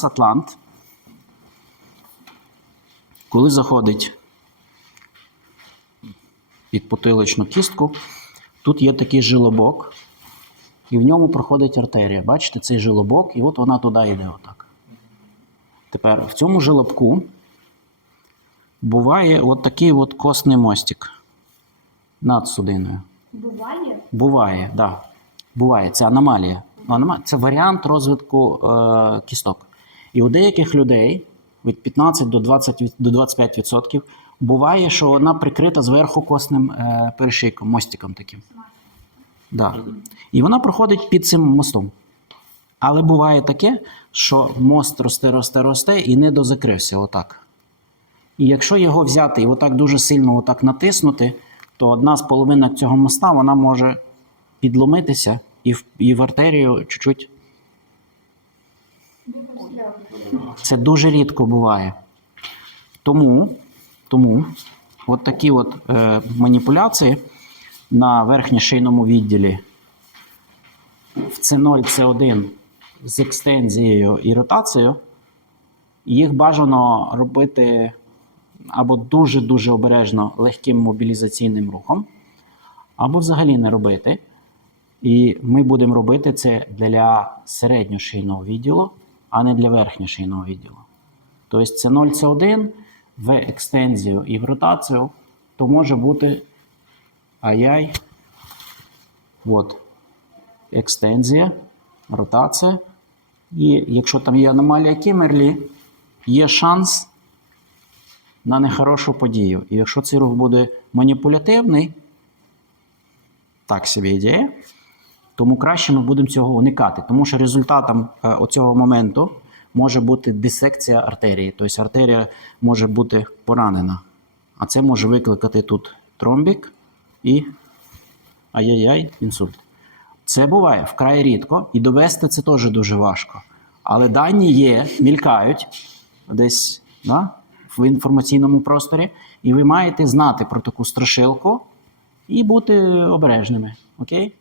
нас Атлант, коли заходить під потиличну кістку, тут є такий жилобок, і в ньому проходить артерія. Бачите, цей жилобок, і от вона туди йде отак. Тепер в цьому жилобку буває от такий от костний мостик над судиною. Буває? Буває, так. Да. Буває. Це аномалія. Це варіант розвитку е, кісток. І у деяких людей від 15 до 20 до 25% буває, що вона прикрита зверху косним е, перешийком, мостиком таким. Да. І вона проходить під цим мостом. Але буває таке, що мост росте, росте, росте і не дозакрився отак. І якщо його взяти і отак дуже сильно отак натиснути, то одна з половинок цього моста вона може підломитися і в, і в артерію чуть-чуть. Це дуже рідко буває. Тому, тому от такі от е, маніпуляції на верхньошийному відділі в С0, С1 з екстензією і ротацією, їх бажано робити або дуже-дуже обережно легким мобілізаційним рухом, або взагалі не робити. І ми будемо робити це для середньошийного відділу, а не для верхньошийного відділу. Тобто це 0, це 1 в екстензію і в ротацію, то може бути ай-яй. От. Екстензія, ротація. І якщо там є аномалія Кімерлі, є шанс на нехорошу подію. І якщо цей рух буде маніпулятивний, так собі ідея, тому краще ми будемо цього уникати. Тому що результатом е, оцього моменту може бути дисекція артерії. Тобто артерія може бути поранена. А це може викликати тут тромбік і ай-яй-яй, інсульт. Це буває вкрай рідко, і довести це теж дуже важко. Але дані є, мількають десь да, в інформаційному просторі, і ви маєте знати про таку страшилку і бути обережними. Окей?